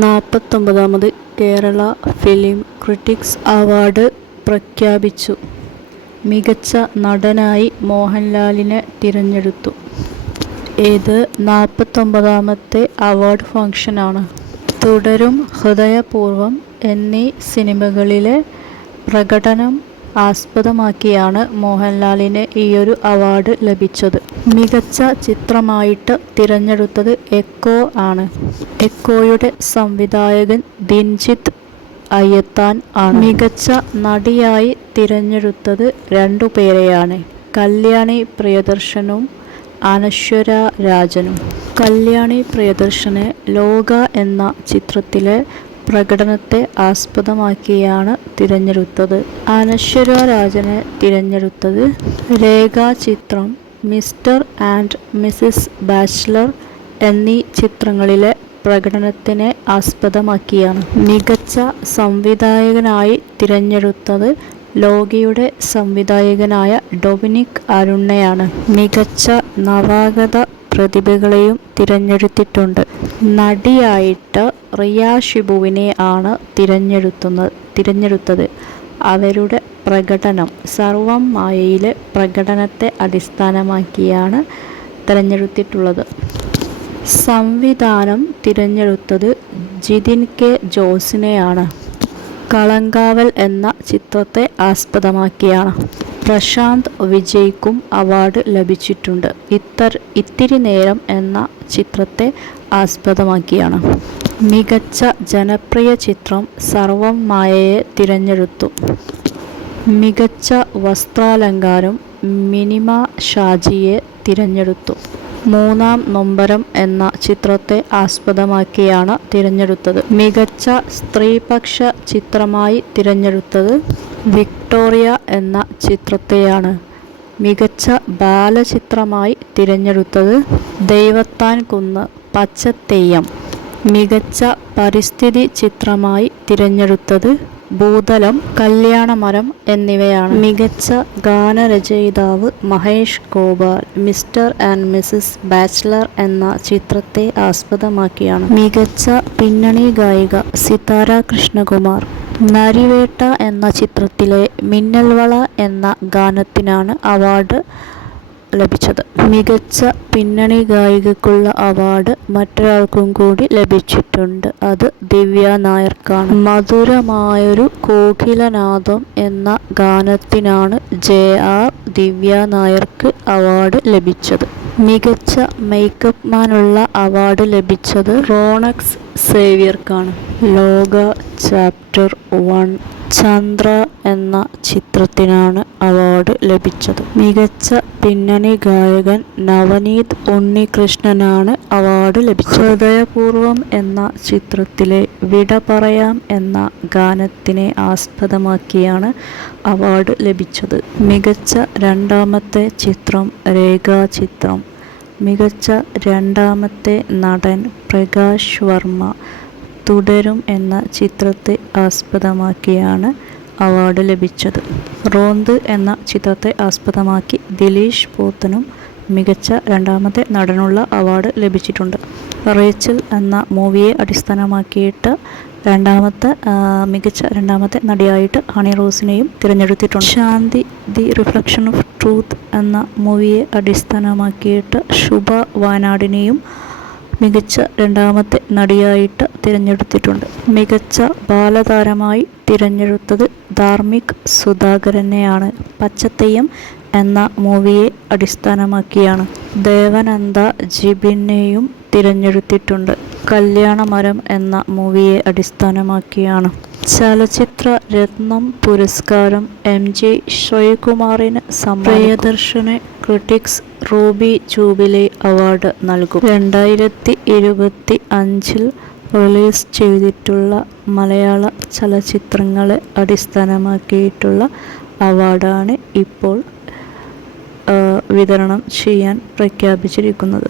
49ാമത് Kerala film critics award പ്രഖ്യാപിച്ചു. മികച്ച നടനായി മോഹൻലാലിനെ തിരഞ്ഞെടുത്തു. ഇത് 49ാമത്തെ അവാർഡ് ഫംഗ്ഷനാണ്. തുടരും, ഹൃദയപൂർവ്വം എന്നീ സിനിമകളിലെ പ്രകടനം ആസ്പദമാക്കിയാണ് മോഹൻലാലിന് ഈയൊരു അവാർഡ് ലഭിച്ചത്. മികച്ച ചിത്രമായിട്ട് തിരഞ്ഞെടുത്തത് എക്കോ ആണ്. എക്കോയുടെ സംവിധായകൻ ദിൻജിത്ത് അയ്യത്താൻ ആണ്. മികച്ച നടിയായി തിരഞ്ഞെടുത്തത് രണ്ടുപേരെയാണ്, കല്യാണി പ്രിയദർശനും അനശ്വര രാജനും. കല്യാണി പ്രിയദർശനെ ലോക എന്ന ചിത്രത്തിലെ പ്രകടനത്തെ ആസ്പദമാക്കിയാണ് തിരഞ്ഞെടുത്തത്. അനശ്വര രാജനെ തിരഞ്ഞെടുത്തത് രേഖാചിത്രം, മിസ്റ്റർ ആൻഡ് മിസിസ് ബാച്ചിലർ എന്നീ ചിത്രങ്ങളിലെ പ്രകടനത്തിനെ ആസ്പദമാക്കിയാണ്. മികച്ച സംവിധായകനായി തിരഞ്ഞെടുത്തത് ലോകിയുടെ സംവിധായകനായ ഡൊമിനിക് അരുണിനെയാണ്. മികച്ച നവാഗത പ്രതിഭകളെയും തിരഞ്ഞെടുത്തിട്ടുണ്ട്. നടിയായിട്ട് റിയ ഷിബുവിനെ ആണ് തിരഞ്ഞെടുത്തത്. അവരുടെ പ്രകടനം സർവം മായയിലെ പ്രകടനത്തെ അടിസ്ഥാനമാക്കിയാണ് തിരഞ്ഞെടുത്തിട്ടുള്ളത്. സംവിധാനം തിരഞ്ഞെടുത്തത് ജിതിൻ കെ ജോസിനെയാണ്. കളങ്കാവൽ എന്ന ചിത്രത്തെ ആസ്പദമാക്കിയാണ്. പ്രശാന്ത് വിജയ്ക്കും അവാർഡ് ലഭിച്ചിട്ടുണ്ട്. ഇത്തിരി നേരം എന്ന ചിത്രത്തെ ആസ്പദമാക്കിയാണ്. മികച്ച ജനപ്രിയ ചിത്രം സർവം മായയെ തിരഞ്ഞെടുത്തു. മികച്ച വസ്ത്രാലങ്കാരം മിനിമ ഷാജിയെ തിരഞ്ഞെടുത്തു. മൂന്നാം നൊമ്പരം എന്ന ചിത്രത്തെ ആസ്പദമാക്കിയാണ് തിരഞ്ഞെടുത്തത്. മികച്ച സ്ത്രീപക്ഷ ചിത്രമായി തിരഞ്ഞെടുത്തത് വിക്ടോറിയ എന്ന ചിത്രത്തെയാണ്. മികച്ച ബാലചിത്രമായി തിരഞ്ഞെടുത്തത് ദൈവത്താൻ കുന്ന് പച്ചത്തെയ്യം. മികച്ച പരിസ്ഥിതി ചിത്രമായി തിരഞ്ഞെടുത്തത് ഭൂതലം, കല്യാണമരം എന്നിവയാണ്. മികച്ച ഗാനരചയിതാവ് Mahesh Gopal mister and missus bachelor എന്ന ചിത്രത്തെ ആസ്പദമാക്കിയാണ്. മികച്ച പിന്നണി ഗായിക സിതാര കൃഷ്ണകുമാർ. നരിവേട്ട എന്ന ചിത്രത്തിലെ മിന്നൽവള എന്ന ഗാനത്തിനാണ് അവാർഡ് ലഭിച്ചത്. മികച്ച പിന്നണി ഗായികയ്ക്കുള്ള അവാർഡ് മറ്റൊരാൾക്കും കൂടി ലഭിച്ചിട്ടുണ്ട്. അത് ദിവ്യ നായർക്കാണ്. മധുരമായൊരു കോകിലനാദം എന്ന ഗാനത്തിനാണ് JR ദിവ്യ നായർക്ക് അവാർഡ് ലഭിച്ചത്. മികച്ച മേക്കപ്പ് മാനുള്ള അവാർഡ് ലഭിച്ചത് റോണക്സ് സേവ്യർക്കാണ്. ലോക ചാപ്റ്റർ 1 ചന്ദ്ര എന്ന ചിത്രത്തിനാണ് അവാർഡ് ലഭിച്ചത്. മികച്ച പിന്നണി ഗായകൻ നവനീത് ഉണ്ണികൃഷ്ണനാണ് അവാർഡ് ലഭിച്ചത്. ഹൃദയപൂർവ്വം എന്ന ചിത്രത്തിലെ വിട പറയാം എന്ന ഗാനത്തിനെ ആസ്പദമാക്കിയാണ് അവാർഡ് ലഭിച്ചത്. മികച്ച രണ്ടാമത്തെ ചിത്രം രേഖാചിത്രം. മികച്ച രണ്ടാമത്തെ നടൻ പ്രകാശ് വർമ്മ. തുടരും എന്ന ചിത്രത്തെ ആസ്പദമാക്കിയാണ് അവാർഡ് ലഭിച്ചത്. റോന്ത് എന്ന ചിത്രത്തെ ആസ്പദമാക്കി ദിലീഷ് പോത്തനും മികച്ച രണ്ടാമത്തെ നടനുള്ള അവാർഡ് ലഭിച്ചിട്ടുണ്ട്. റേച്ചൽ എന്ന മൂവിയെ അടിസ്ഥാനമാക്കിയിട്ട് മികച്ച രണ്ടാമത്തെ നടിയായിട്ട് ഹണി റോസിനെയും തിരഞ്ഞെടുത്തിട്ടുണ്ട്. Shanti the reflection of truth എന്ന മൂവിയെ അടിസ്ഥാനമാക്കിയിട്ട് ശുഭ വാനാടിനെയും മികച്ച രണ്ടാമത്തെ നടിയായിട്ട് തിരഞ്ഞെടുത്തിട്ടുണ്ട്. മികച്ച ബാലതാരമായി തിരഞ്ഞെടുത്തത് ധാർമ്മിക് സുധാകരനെയാണ്. പച്ചത്തെയ്യം എന്ന മൂവിയെ അടിസ്ഥാനമാക്കിയാണ്. ദേവനന്ദ ജിബിനെയും തിരഞ്ഞെടുത്തിട്ടുണ്ട്. കല്യാണമരം എന്ന മൂവിയെ അടിസ്ഥാനമാക്കിയാണ്. ചലച്ചിത്ര രത്നം പുരസ്കാരം MG ശ്രീകുമാറിന് പ്രിയദർശന് ക്രിട്ടിക്സ് റൂബി ജൂബിലി അവാർഡ് നൽകും. 2025 റിലീസ് ചെയ്തിട്ടുള്ള മലയാള ചലച്ചിത്രങ്ങളെ അടിസ്ഥാനമാക്കിയിട്ടുള്ള അവാർഡാണ് ഇപ്പോൾ വിതരണം ചെയ്യാൻ പ്രഖ്യാപിച്ചിരിക്കുന്നത്.